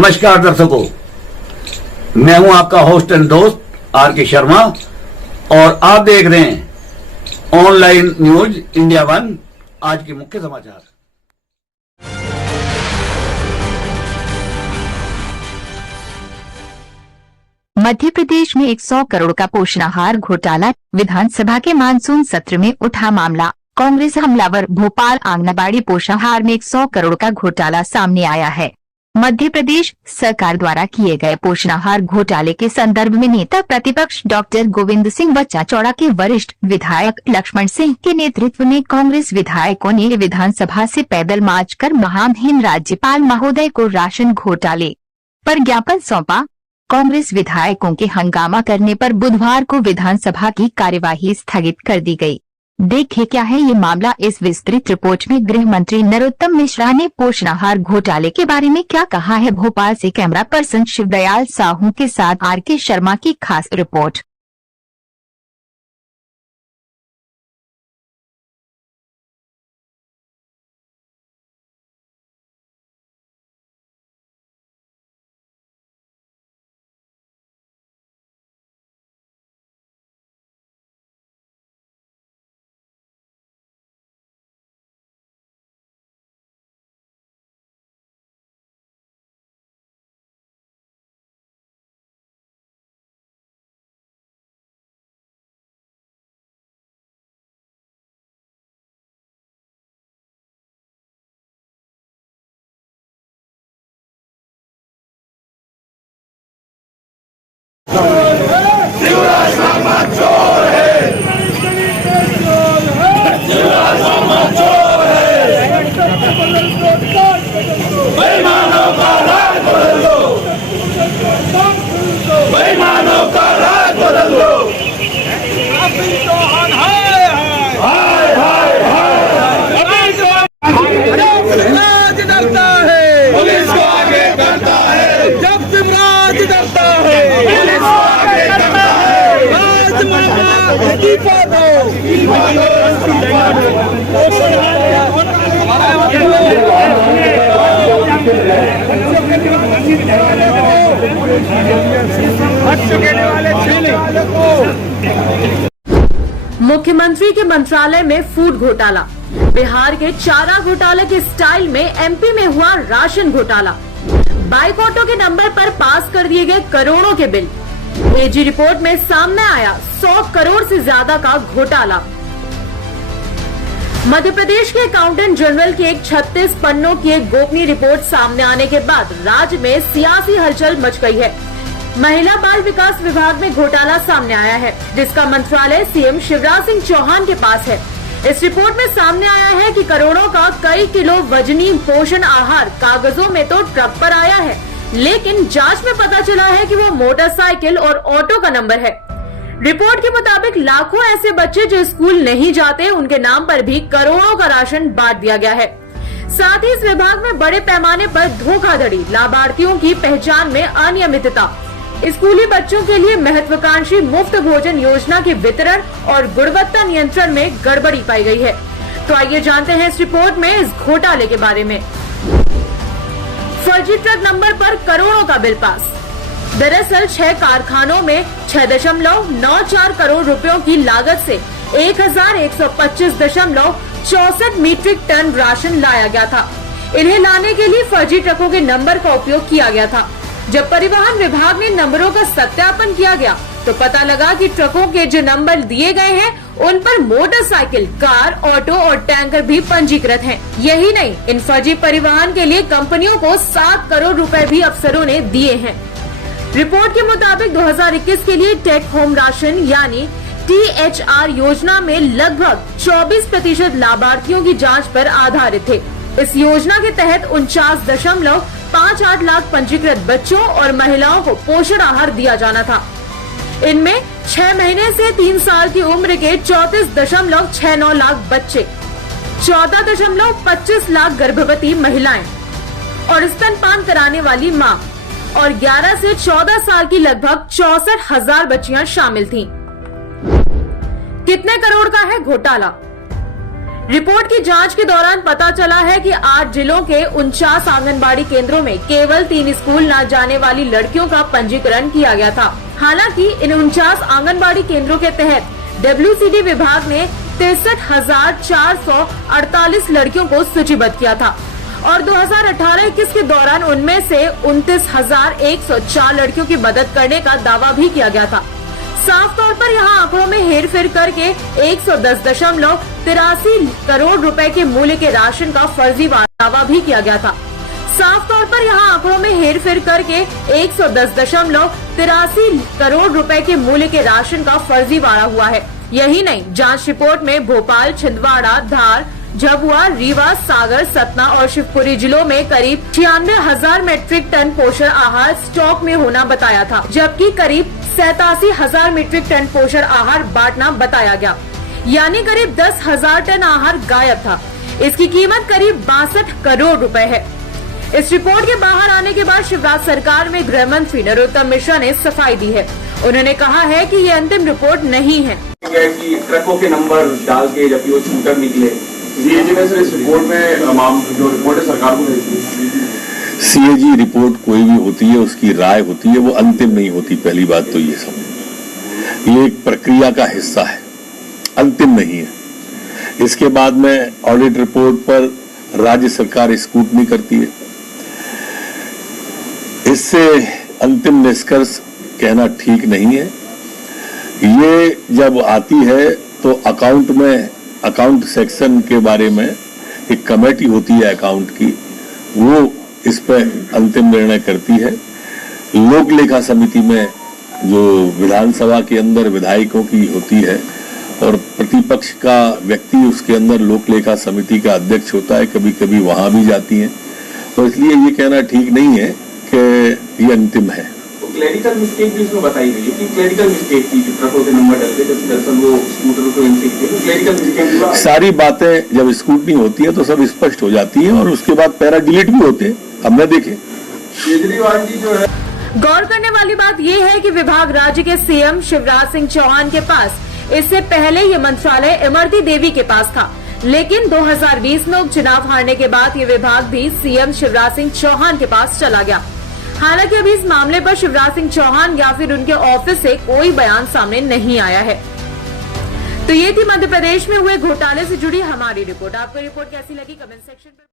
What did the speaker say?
नमस्कार दर्शकों, मैं हूं आपका होस्ट एंड दोस्त आर के शर्मा और आप देख रहे हैं ऑनलाइन न्यूज इंडिया वन। आज के मुख्य समाचार। मध्य प्रदेश में 100 करोड़ का पोषण आहार घोटाला, विधानसभा के मानसून सत्र में उठा मामला। कांग्रेस हमलावर, भोपाल आंगनबाड़ी पोषाहार में 100 करोड़ का घोटाला सामने आया है। मध्य प्रदेश सरकार द्वारा किए गए पोषण आहार घोटाले के संदर्भ में नेता प्रतिपक्ष डॉक्टर गोविंद सिंह बच्चा चौड़ा के वरिष्ठ विधायक लक्ष्मण सिंह के नेतृत्व में कांग्रेस विधायकों ने विधानसभा से पैदल मार्च कर महामहिम राज्यपाल महोदय को राशन घोटाले पर ज्ञापन सौंपा। कांग्रेस विधायकों के हंगामा करने पर बुधवार को विधानसभा की कार्यवाही स्थगित कर दी गई। देखिए क्या है ये मामला। इस विस्तृत रिपोर्ट में गृह मंत्री नरोत्तम मिश्रा ने पोषण आहार घोटाले के बारे में क्या कहा है। भोपाल से कैमरा पर्सन शिवदयाल साहू के साथ आर के शर्मा की खास रिपोर्ट। मुख्यमंत्री के मंत्रालय में फूड घोटाला, बिहार के चारा घोटाले के स्टाइल में एमपी में हुआ राशन घोटाला, बाइक ऑटो के नंबर पर पास कर दिए गए करोड़ों के बिल। एजी रिपोर्ट में सामने आया 100 करोड़ से ज्यादा का घोटाला। मध्य प्रदेश के अकाउंटेंट जनरल की एक 36 पन्नों की एक गोपनीय रिपोर्ट सामने आने के बाद राज्य में सियासी हलचल मच गई है। महिला बाल विकास विभाग में घोटाला सामने आया है, जिसका मंत्रालय सीएम शिवराज सिंह चौहान के पास है। इस रिपोर्ट में सामने आया है कि करोड़ों का कई किलो वजनी पोषण आहार कागजों में तो ट्रक पर आया है, लेकिन जांच में पता चला है कि वो मोटरसाइकिल और ऑटो का नंबर है। रिपोर्ट के मुताबिक लाखों ऐसे बच्चे जो स्कूल नहीं जाते, उनके नाम पर भी करोड़ों का राशन बांट दिया गया है। साथ ही इस विभाग में बड़े पैमाने पर धोखाधड़ी, लाभार्थियों की पहचान में अनियमितता, स्कूली बच्चों के लिए महत्वाकांक्षी मुफ्त भोजन योजना के वितरण और गुणवत्ता नियंत्रण में गड़बड़ी पाई गई है। तो आइए जानते हैं इस रिपोर्ट में इस घोटाले के बारे में। फर्जी ट्रक नंबर पर करोड़ों का बिल पास। दरअसल 6 कारखानों में 6.94 करोड़ रुपयों की लागत से 1125.64 मीट्रिक टन राशन लाया गया था। इन्हें लाने के लिए फर्जी ट्रकों के नंबर का उपयोग किया गया था। जब परिवहन विभाग ने नंबरों का सत्यापन किया गया तो पता लगा कि ट्रकों के जो नंबर दिए गए हैं उन पर मोटरसाइकिल, कार, ऑटो और टैंकर भी पंजीकृत हैं। यही नहीं, इन फर्जी परिवहन के लिए कंपनियों को 7 करोड़ रुपए भी अफसरों ने दिए हैं। रिपोर्ट के मुताबिक 2021 के लिए टेक होम राशन यानी THR योजना में लगभग 24% लाभार्थियों की जांच पर आधारित थे। इस योजना के तहत 49.58 लाख पंजीकृत बच्चों और महिलाओं को पोषण आहार दिया जाना था। इनमें 6 महीने से 3 साल की उम्र के 34.69 लाख बच्चे, 14.25 लाख गर्भवती महिलाएं और स्तनपान कराने वाली मां और 11 से 14 साल की लगभग 64,000 बच्चियां शामिल थीं। कितने करोड़ का है घोटाला? रिपोर्ट की जांच के दौरान पता चला है कि 8 जिलों के 49 आंगनबाड़ी केंद्रों में केवल 3 स्कूल न जाने वाली लड़कियों का पंजीकरण किया गया था। हालांकि इन 49 आंगनबाड़ी केंद्रों के तहत WCD विभाग ने 63,448 लड़कियों को सूचीबद्ध किया था और 2018-21 के दौरान उनमें से 29,104 लड़कियों की मदद करने का दावा भी किया गया था। साफ तौर पर यहां आंकड़ों में हेरफेर करके 110.83 करोड़ रुपए के मूल्य के राशन का फर्जीवाड़ा दावा भी किया गया था। साफ तौर पर यहां आंकड़ों में हेरफेर करके 110.83 करोड़ रुपए के मूल्य के राशन का फर्जीवाड़ा हुआ है। यही नहीं, जांच रिपोर्ट में भोपाल, छिंदवाड़ा, धार, झाबुआ, रीवा, सागर, सतना और शिवपुरी जिलों में करीब 96,000 मीट्रिक टन पोषण आहार स्टॉक में होना बताया था, जबकि करीब 87,000 मीट्रिक टन पोषण आहार बांटना बताया गया, यानी करीब 10,000 टन आहार गायब था। इसकी कीमत करीब 62 करोड़ रुपए है। इस रिपोर्ट के बाहर आने के बाद शिवराज सरकार में गृह मंत्री नरोत्तम मिश्रा ने सफाई दी है। उन्होंने कहा है कि ये अंतिम रिपोर्ट नहीं है कि ट्रकों के नंबर डाल के जबकि वो स्कूटर निकले, सीएजी ने इस रिपोर्ट में जो रिपोर्ट है सरकार को भेजी। सीएजी रिपोर्ट कोई भी होती है, उसकी राय होती है, वो अंतिम नहीं होती। पहली बात तो ये समझ, ये एक प्रक्रिया का हिस्सा है, अंतिम नहीं है। इसके बाद में ऑडिट रिपोर्ट पर राज्य सरकार स्क्रूटनी करती है। इससे अंतिम निष्कर्ष कहना ठीक नहीं है। ये जब आती है तो अकाउंट सेक्शन के बारे में एक कमेटी होती है अकाउंट की, वो इस पर अंतिम निर्णय करती है। लोक लेखा समिति में जो विधानसभा के अंदर विधायकों की होती है और प्रतिपक्ष का व्यक्ति उसके अंदर लोक लेखा समिति का अध्यक्ष होता है, कभी कभी वहां भी जाती हैं। तो इसलिए ये कहना ठीक नहीं है कि ये अंतिम है। क्लरिकल मिस्टेक भी इसमें बताई गई है कि क्लरिकल मिस्टेक थी, ट्रकों के नंबर डलते जब दरअसल वो स्कूटरों को इनसे क्लरिकल मिस्टेक। सारी बातें जब स्क्रूटनी होती है तो सब स्पष्ट हो जाती है और उसके बाद पैरा डिलीट भी होते हैं। हमने देखे। केजरीवाल जी जो है, गौर करने वाली बात ये है कि विभाग राज्य के सीएम शिवराज सिंह चौहान के पास, इससे पहले ये मंत्रालय इमरती देवी के पास था, लेकिन 2020 में उपचुनाव हारने के बाद ये विभाग भी सीएम शिवराज सिंह चौहान के पास चला गया। हालांकि अभी इस मामले पर शिवराज सिंह चौहान या फिर उनके ऑफिस से कोई बयान सामने नहीं आया है। तो ये थी मध्य प्रदेश में हुए घोटाले से जुड़ी हमारी रिपोर्ट। आपको रिपोर्ट कैसी लगी कमेंट सेक्शन पर